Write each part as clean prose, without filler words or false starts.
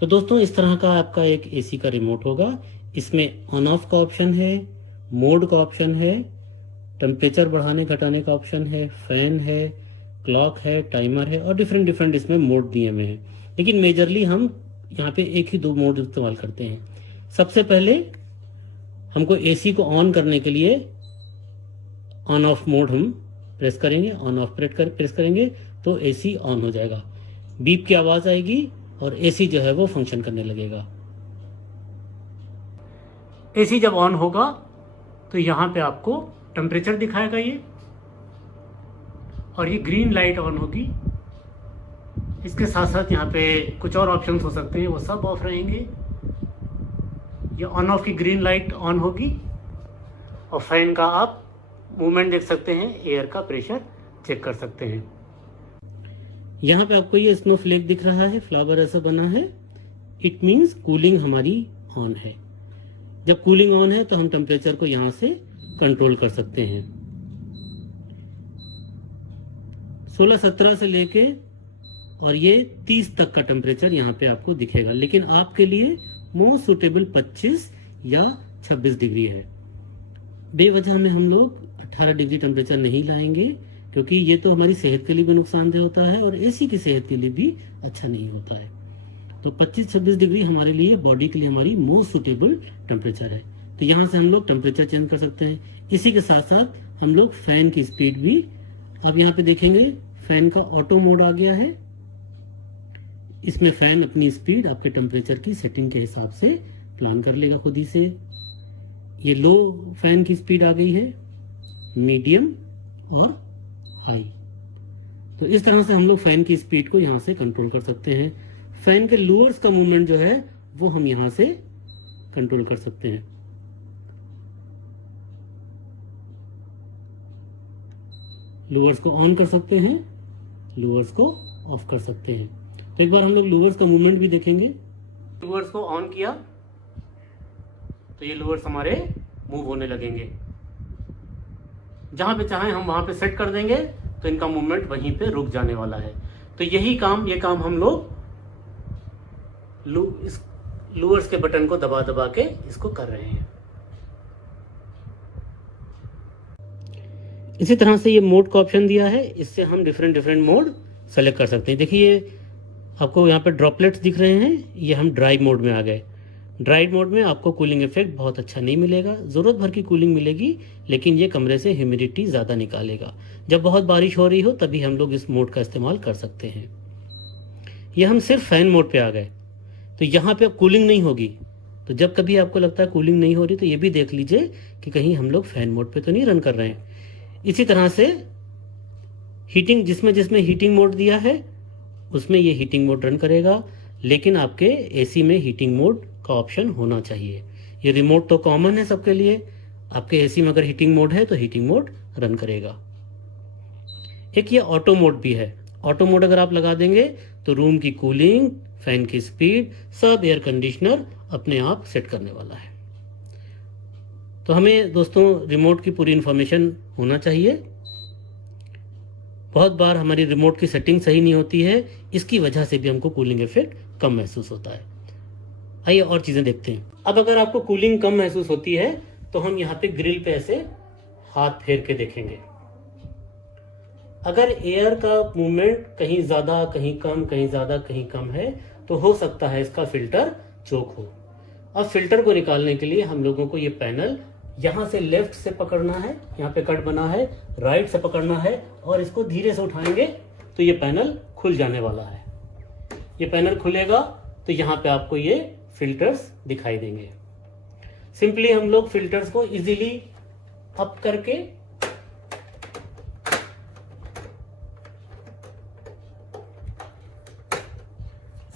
तो दोस्तों इस तरह का आपका एक एसी का रिमोट होगा। इसमें ऑन ऑफ का ऑप्शन है, मोड का ऑप्शन है, टेम्परेचर बढ़ाने घटाने का ऑप्शन है, फैन है, क्लॉक है, टाइमर है और डिफरेंट डिफरेंट इसमें मोड दिए हुए हैं। लेकिन मेजरली हम यहाँ पे एक ही दो मोड इस्तेमाल करते हैं। सबसे पहले हमको एसी को ऑन करने के लिए ऑन ऑफ मोड हम प्रेस करेंगे, ऑन ऑफ प्रेस करेंगे तो एसी ऑन हो जाएगा, बीप की आवाज़ आएगी और एसी जो है वो फंक्शन करने लगेगा। एसी जब ऑन होगा तो यहाँ पे आपको टेम्परेचर दिखाएगा ये, और ये ग्रीन लाइट ऑन होगी। इसके साथ साथ यहाँ पे कुछ और ऑप्शंस हो सकते हैं, वो सब ऑफ रहेंगे। ये ऑन ऑफ की ग्रीन लाइट ऑन होगी और फैन का आप मूवमेंट देख सकते हैं, एयर का प्रेशर चेक कर सकते हैं। यहाँ पे आपको ये स्नोफ्लेक दिख रहा है, फ्लावर ऐसा बना है, इट मीन्स कूलिंग हमारी ऑन है। जब कूलिंग ऑन है तो हम टेम्परेचर को यहाँ से कंट्रोल कर सकते हैं। 16-17 से लेके और ये 30 तक का टेम्परेचर यहाँ पे आपको दिखेगा, लेकिन आपके लिए मोस्ट सुटेबल 25 या 26 डिग्री है। बेवजह में हम लोग 18 डिग्री टेम्परेचर नहीं लाएंगे, क्योंकि ये तो हमारी सेहत के लिए भी नुकसानदेह होता है और एसी की सेहत के लिए भी अच्छा नहीं होता है। तो 25-26 डिग्री हमारे लिए, बॉडी के लिए हमारी मोस्ट सुटेबल टेम्परेचर है। तो यहाँ से हम लोग टेम्परेचर चेंज कर सकते हैं। इसी के साथ साथ हम लोग फैन की स्पीड भी, अब यहाँ पे देखेंगे फैन का ऑटो मोड आ गया है। इसमें फैन अपनी स्पीड आपके टेम्परेचर की सेटिंग के हिसाब से प्लान कर लेगा खुद ही से। ये लो फैन की स्पीड आ गई है, मीडियम और हाई। तो इस तरह से हम लोग फैन की स्पीड को यहाँ से कंट्रोल कर सकते हैं। फैन के लूअर्स का मूवमेंट जो है वो हम यहाँ से कंट्रोल कर सकते हैं। लूअर्स को ऑन कर सकते हैं, लूअर्स को ऑफ कर सकते हैं। तो एक बार हम लोग लूअर्स का मूवमेंट भी देखेंगे। लूअर्स को ऑन किया तो ये लूअर्स हमारे मूव होने लगेंगे। जहां पे चाहें हम वहां पे सेट कर देंगे तो इनका मूवमेंट वहीं पे रुक जाने वाला है। तो ये काम हम लोग इस लूअर्स के बटन को दबा दबा के इसको कर रहे हैं। इसी तरह से ये मोड का ऑप्शन दिया है, इससे हम डिफरेंट मोड सेलेक्ट कर सकते हैं। देखिए आपको यहाँ पे ड्रॉपलेट्स दिख रहे हैं, ये हम ड्राई मोड में आ गए। ड्राई मोड में आपको कूलिंग इफेक्ट बहुत अच्छा नहीं मिलेगा, ज़रूरत भर की कूलिंग मिलेगी, लेकिन ये कमरे से ह्यूमिडिटी ज़्यादा निकालेगा। जब बहुत बारिश हो रही हो तभी हम लोग इस मोड का इस्तेमाल कर सकते हैं। ये हम सिर्फ फैन मोड पे आ गए, तो यहाँ पे अब कूलिंग नहीं होगी। तो जब कभी आपको लगता है कूलिंग नहीं हो रही तो ये भी देख लीजिए कि कहीं हम लोग फैन मोड पे तो नहीं रन कर रहे हैं। इसी तरह से हीटिंग, जिसमें हीटिंग मोड दिया है उसमें ये हीटिंग मोड रन करेगा, लेकिन आपके एसी में हीटिंग मोड का ऑप्शन होना चाहिए। ये रिमोट तो कॉमन है सबके लिए, आपके एसी में अगर हीटिंग मोड है तो हीटिंग मोड रन करेगा। एक ये ऑटो मोड भी है। ऑटो मोड अगर आप लगा देंगे तो रूम की कूलिंग, फैन की स्पीड, सब एयर कंडीशनर अपने आप सेट करने वाला है। तो हमें दोस्तों रिमोट की पूरी इंफॉर्मेशन होना चाहिए। बहुत बार हमारी रिमोट की सेटिंग सही नहीं होती है, इसकी वजह से भी हमको कूलिंग इफेक्ट कम महसूस होता है। आइए और चीज़ें देखते हैं। अब अगर आपको कूलिंग कम महसूस होती है तो हम यहाँ पे ग्रिल पे ऐसे हाथ फेर के देखेंगे। अगर एयर का मूवमेंट कहीं ज़्यादा कहीं कम, कहीं ज़्यादा कहीं कम है तो हो सकता है इसका फिल्टर चोक हो। अब फिल्टर को निकालने के लिए हम लोगों को ये पैनल यहाँ से लेफ्ट से पकड़ना है, यहाँ पे कट बना है, राइट से पकड़ना है और इसको धीरे से उठाएंगे तो ये पैनल खुल जाने वाला है। ये पैनल खुलेगा तो यहाँ पे आपको ये फिल्टर्स दिखाई देंगे। सिंपली हम लोग फिल्टर्स को इजीली अप करके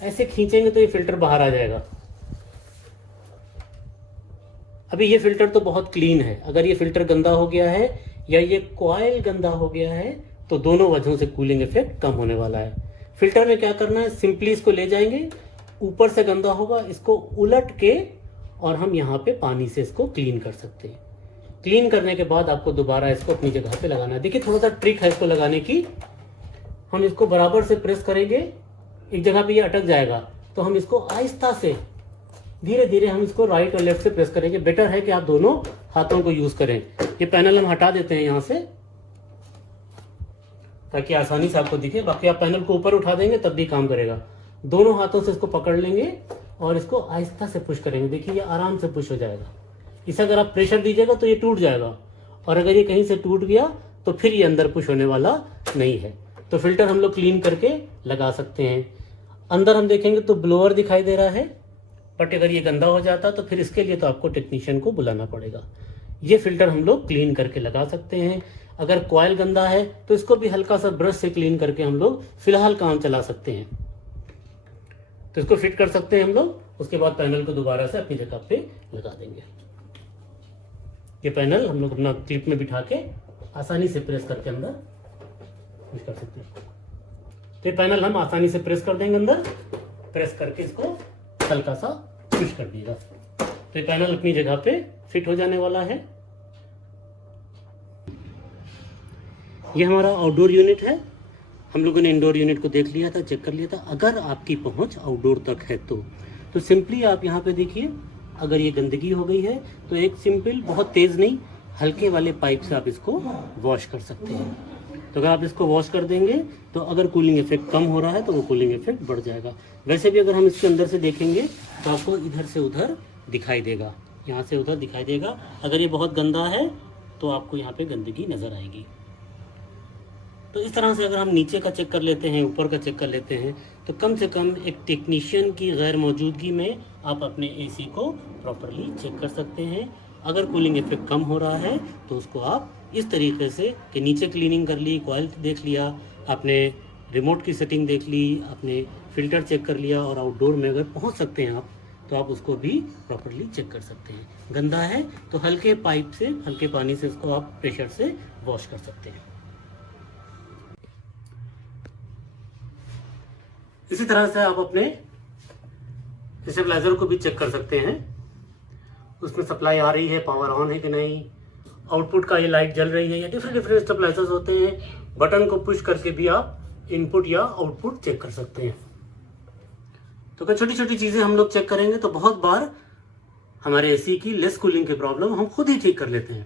ऐसे खींचेंगे तो ये फिल्टर बाहर आ जाएगा। अभी ये फिल्टर तो बहुत क्लीन है। अगर ये फिल्टर गंदा हो गया है या ये कॉइल गंदा हो गया है तो दोनों वजहों से कूलिंग इफेक्ट कम होने वाला है। फिल्टर में क्या करना है, सिंपली इसको ले जाएंगे, ऊपर से गंदा होगा, इसको उलट के और हम यहाँ पे पानी से इसको क्लीन कर सकते हैं। क्लीन करने के बाद आपको दोबारा इसको अपनी जगह पे लगाना है। देखिए थोड़ा सा ट्रिक है इसको लगाने की। हम इसको बराबर से प्रेस करेंगे, एक जगह पे ये अटक जाएगा, तो हम इसको आहिस्ता से धीरे धीरे हम इसको राइट और लेफ्ट से प्रेस करेंगे। बेटर है कि आप दोनों हाथों को यूज करें। ये पैनल हम हटा देते हैं यहाँ से ताकि आसानी से आपको दिखे। बाकी आप पैनल को ऊपर उठा देंगे तब भी काम करेगा। दोनों हाथों से इसको पकड़ लेंगे और इसको आहिस्ता से पुश करेंगे। देखिए ये आराम से पुश हो जाएगा। इसे अगर आप प्रेशर दीजिएगा तो ये टूट जाएगा, और अगर ये कहीं से टूट गया तो फिर ये अंदर पुश होने वाला नहीं है। तो फिल्टर हम लोग क्लीन करके लगा सकते हैं। अंदर हम देखेंगे तो ब्लोअर दिखाई दे रहा है, बट अगर ये गंदा हो जाता तो फिर इसके लिए तो आपको टेक्नीशियन को बुलाना पड़ेगा। ये फिल्टर हम लोग क्लीन करके लगा सकते हैं। अगर कॉइल गंदा है तो इसको भी हल्का सा ब्रश से क्लीन करके हम लोग फिलहाल काम चला सकते हैं। तो इसको फिट कर सकते हैं हम लोग। उसके बाद पैनल को दोबारा से अपनी जगह पे लगा देंगे। ये पैनल हम लोग अपना क्लिप में बिठा के आसानी से प्रेस करके अंदर पुश कर सकते हैं। तो ये पैनल हम आसानी से प्रेस कर देंगे अंदर, प्रेस करके इसको हल्का सा पुश कर दिएगा। तो ये पैनल अपनी जगह पे फिट हो जाने वाला है। ये हमारा आउटडोर यूनिट है। हम लोगों ने इंडोर यूनिट को देख लिया था, चेक कर लिया था। अगर आपकी पहुंच आउटडोर तक है तो सिंपली आप यहाँ पे देखिए, अगर ये गंदगी हो गई है तो एक सिंपल, बहुत तेज़ नहीं, हल्के वाले पाइप से आप इसको वॉश कर सकते हैं। तो अगर आप इसको वॉश कर देंगे तो अगर कूलिंग इफेक्ट कम हो रहा है तो वो कूलिंग इफेक्ट बढ़ जाएगा। वैसे भी अगर हम इसके अंदर से देखेंगे तो आपको इधर से उधर दिखाई देगा, यहाँ से उधर दिखाई देगा। अगर ये बहुत गंदा है तो आपको यहाँ पे गंदगी नज़र आएगी। तो इस तरह से अगर हम नीचे का चेक कर लेते हैं, ऊपर का चेक कर लेते हैं, तो कम से कम एक टेक्नीशियन की गैर मौजूदगी में आप अपने एसी को प्रॉपरली चेक कर सकते हैं। अगर कूलिंग इफेक्ट कम हो रहा है तो उसको आप इस तरीके से कि नीचे क्लीनिंग कर ली, कॉइल देख लिया, आपने रिमोट की सेटिंग देख ली, आपने फिल्टर चेक कर लिया, और आउटडोर में अगर पहुंच सकते हैं आप तो आप उसको भी प्रॉपरली चेक कर सकते हैं। गंदा है तो हल्के पाइप से, हल्के पानी से उसको आप प्रेशर से वॉश कर सकते हैं। इसी तरह से आप अपने स्टेबलाइजर को भी चेक कर सकते हैं। उसमें सप्लाई आ रही है, पावर ऑन है कि नहीं, आउटपुट का ये लाइट जल रही है, या डिफरेंट स्टेबलाइजर्स होते हैं। बटन को पुश करके भी आप इनपुट या आउटपुट चेक कर सकते हैं। तो क्या छोटी छोटी चीज़ें हम लोग चेक करेंगे तो बहुत बार हमारे एसी की लेस कूलिंग की प्रॉब्लम हम खुद ही ठीक कर लेते हैं।